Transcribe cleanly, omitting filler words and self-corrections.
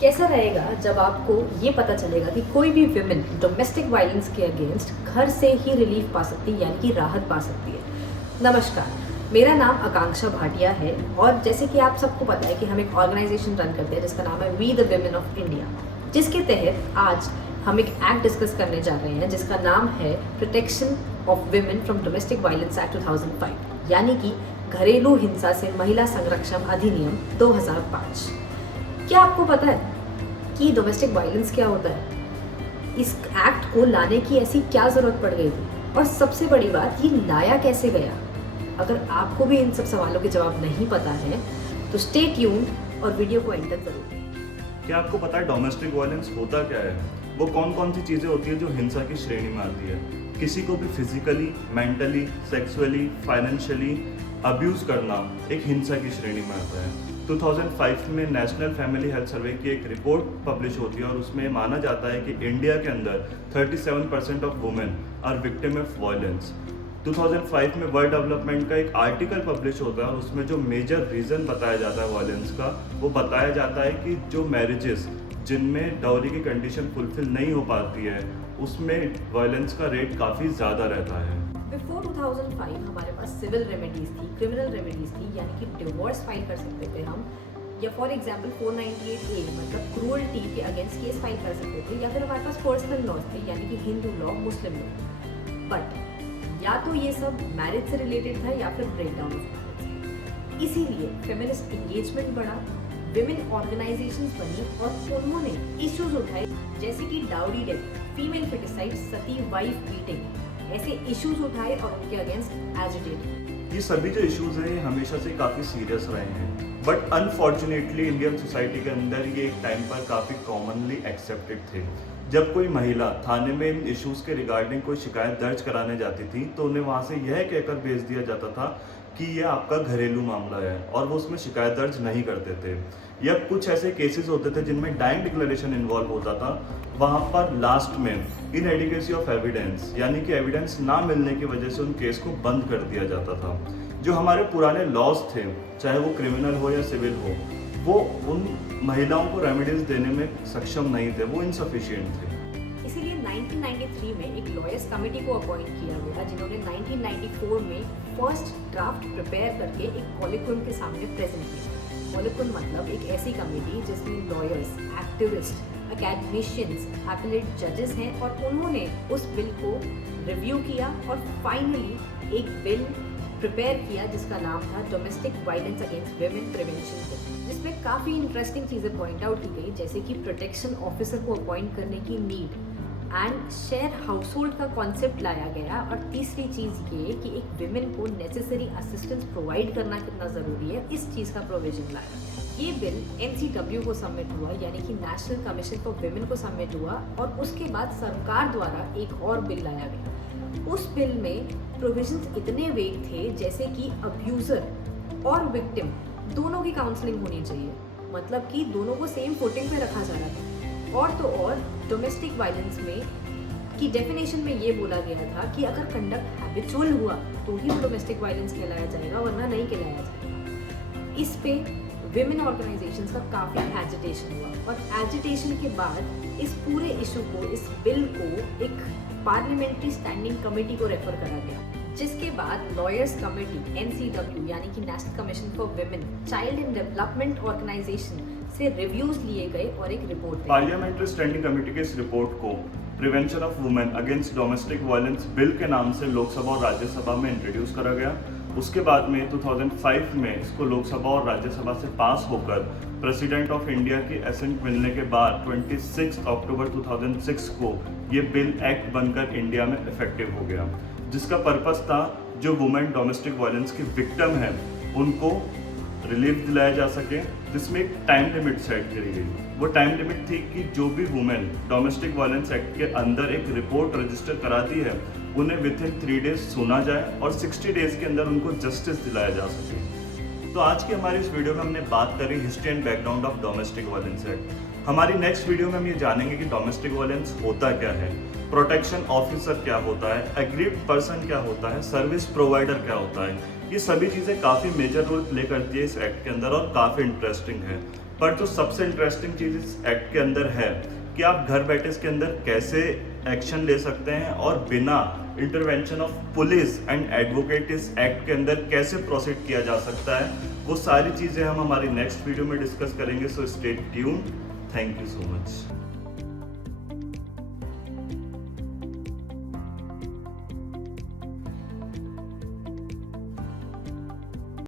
कैसा रहेगा जब आपको ये पता चलेगा कि कोई भी विमेन डोमेस्टिक वायलेंस के अगेंस्ट घर से ही रिलीफ पा सकती है, यानी कि राहत पा सकती है। नमस्कार, मेरा नाम आकांक्षा भाटिया है और जैसे कि आप सबको पता है कि हम एक ऑर्गेनाइजेशन रन करते हैं जिसका नाम है we the women of India, जिसके तहत आज हम एक एक्ट डिस्कस करने जा रहे हैं जिसका नाम है protection of women from domestic violence act 2005, यानी कि घरेलू हिंसा से महिला संरक्षण अधिनियम 2005। क्या आपको पता है कि डोमेस्टिक वायलेंस क्या होता है? इस एक्ट को लाने की ऐसी क्या ज़रूरत पड़ गई थी, और सबसे बड़ी बात, ये लाया कैसे गया? अगर आपको भी इन सब सवालों के जवाब नहीं पता है तो स्टे ट्यून्ड और वीडियो को एंड तक जरूर। क्या आपको पता है डोमेस्टिक वायलेंस होता क्या है? वो कौन कौन सी चीज़ें होती है जो हिंसा की श्रेणी में आती है? किसी को भी physically, mentally, sexually, financially abuse करना एक हिंसा की श्रेणी में आता है। 2005 में नेशनल फैमिली हेल्थ सर्वे की एक रिपोर्ट पब्लिश होती है और उसमें माना जाता है कि इंडिया के अंदर 37% of women are victim of violence. 2005 में वर्ल्ड डेवलपमेंट का एक आर्टिकल पब्लिश होता है और उसमें जो मेजर रीज़न बताया जाता है वायलेंस का, वो बताया जाता है कि जो मैरिजेस जिनमें डाउरी की कंडीशन फुलफिल नहीं हो पाती है उसमें वायलेंस का रेट काफ़ी ज़्यादा रहता है। बिफोर 2005 हमारे पास सिविल रेमेडीज थी, क्रिमिनल रेमेडीज थी, यानी कि डिवोर्स फाइल कर सकते थे हम, या फॉर एग्जांपल 498A मतलब क्रूअल्टी के अगेंस्ट केस फाइल कर सकते थे, या फिर हमारे पास पर्सनल लॉज थे, यानी कि Hindu law, Muslim law. But या तो ये सब मैरिज से रिलेटेड था या फिर ब्रेकडाउन ऑफ मैरिज। इसीलिए फेमिनिस्ट एंगेजमेंट बढ़ा, विमेन ऑर्गेनाइजेशंस बनी और उन्होंने इश्यूज उठाए जैसे कि डाउरी डेथ, फीमेल फेटिसाइड, सती वाइफ बीटिंग, ऐसे इश्यूज उठाए और उनके अगेंस्ट एजिटेट। ये सभी जो इश्यूज हैं ये हमेशा से काफ़ी सीरियस रहे हैं, बट अनफॉर्चुनेटली इंडियन सोसाइटी के अंदर ये एक टाइम पर काफ़ी कॉमनली एक्सेप्टेड थे। जब कोई महिला थाने में इन इश्यूज़ के रिगार्डिंग कोई शिकायत दर्ज कराने जाती थी तो उन्हें वहाँ से यह कहकर भेज दिया जाता था कि यह आपका घरेलू मामला है, और वो उसमें शिकायत दर्ज नहीं करते थे। या कुछ ऐसे केसेस होते थे जिनमें डाइंग डिक्लेरेशन इन्वॉल्व होता था, वहाँ पर लास्ट में इनएडिक्वेसी ऑफ एविडेंस, यानी कि एविडेंस ना मिलने की वजह से उन केस को बंद कर दिया जाता था। जो हमारे पुराने लॉज थे, चाहे वो क्रिमिनल हो या सिविल हो, वो उन महिलाओं को रेमेडीज देने में सक्षम नहीं थे, वो इनसफिशिएंट थे। इसीलिए 1993 में एक लॉयर्स कमेटी को अपॉइंट किया गया जिन्होंने 1994 में फर्स्ट ड्राफ्ट प्रिपेयर करके एक कॉलिक्यूम के सामने प्रेजेंट किया। कॉलिक्यूम मतलब एक ऐसी कमेटी जिसमें लॉयर्स, एक्टिविस्ट, एकेडमिशियंस, एपलेट जजेस हैं, और उन्होंने उस बिल को रिव्यू किया और फाइनली एक बिल प्रिपेयर किया जिसका नाम था domestic violence against women prevention bill, जिसमें काफ़ी इंटरेस्टिंग चीज़ें पॉइंट आउट की गई, जैसे कि प्रोटेक्शन ऑफिसर को अपॉइंट करने की नीड एंड शेयर हाउसहोल्ड का कॉन्सेप्ट लाया गया, और तीसरी चीज़ ये कि एक विमेन को नेसेसरी असिस्टेंस प्रोवाइड करना कितना ज़रूरी है, इस चीज़ का प्रोविजन लाया। ये बिल NCW को सबमिट हुआ, यानी कि नेशनल कमीशन फॉर विमेन को सबमिट हुआ, और उसके बाद सरकार द्वारा एक और बिल लाया गया। उस बिल में प्रोविजंस इतने वेग थे जैसे कि अब्यूज़र और विक्टिम दोनों की काउंसलिंग होनी चाहिए, मतलब कि दोनों को सेम फुटिंग पे रखा जा रहा था। और तो और डोमेस्टिक वायलेंस में की डेफिनेशन में ये बोला गया था कि अगर कंडक्ट हैबिचुअल हुआ तो ही वो डोमेस्टिक वायलेंस कहलाया जाएगा, वरना नहीं कहलाया जाएगा। इस पे विमेन ऑर्गेनाइजेशंस का काफ़ी एजिटेशन हुआ, और एजिटेशन के बाद इस पूरे इशू को, इस बिल को एक पार्लियामेंट्री स्टैंडिंग कमेटी को रेफर करा गया, जिसके बाद लॉयर्स कमेटी NCW यानी कि national commission for women, child and development organisation से रिव्यूज लिए गए और एक रिपोर्ट दी। पार्लियामेंट्री स्टैंडिंग कमेटी के इस रिपोर्ट को prevention of women against domestic violence bill के नाम से लोकसभा और राज्यसभा में इंट्रोड्यूस करा गया। उसके बाद में 2005 में इसको लोकसभा और राज्यसभा से पास होकर प्रेसिडेंट ऑफ इंडिया की एसेंट मिलने के बाद 26 अक्टूबर 2006 को ये बिल एक्ट बनकर इंडिया में इफेक्टिव हो गया, जिसका पर्पस था जो वुमेन डोमेस्टिक वायलेंस की विक्टिम है उनको रिलीफ दिलाया जा सके, जिसमें एक टाइम लिमिट सेट करी गई। वो टाइम लिमिट थी कि जो भी वुमेन डोमेस्टिक वायलेंस एक्ट के अंदर एक रिपोर्ट रजिस्टर कराती है उन्हें विथिन 3 डेज सुना जाए और 60 डेज के अंदर उनको जस्टिस दिलाया जा सके। तो आज की हमारी इस वीडियो में हमने बात करी history and background of domestic violence act. हमारी नेक्स्ट वीडियो में हम ये जानेंगे कि डोमेस्टिक वायलेंस होता क्या है, प्रोटेक्शन ऑफिसर क्या होता है, एग्रीड पर्सन क्या होता है, सर्विस प्रोवाइडर क्या होता है। ये सभी चीज़ें काफ़ी मेजर रोल प्ले करती है इस एक्ट के अंदर और काफ़ी इंटरेस्टिंग है। पर जो सबसे इंटरेस्टिंग चीज़ इस एक्ट के अंदर है कि आप घर बैठे इसके अंदर कैसे एक्शन ले सकते हैं और बिना intervention of police and advocate इस एक्ट के अंदर कैसे प्रोसीड किया जा सकता है, वो सारी चीज़ें हम हमारी नेक्स्ट वीडियो में डिस्कस करेंगे। So stay tuned. Thank you so much.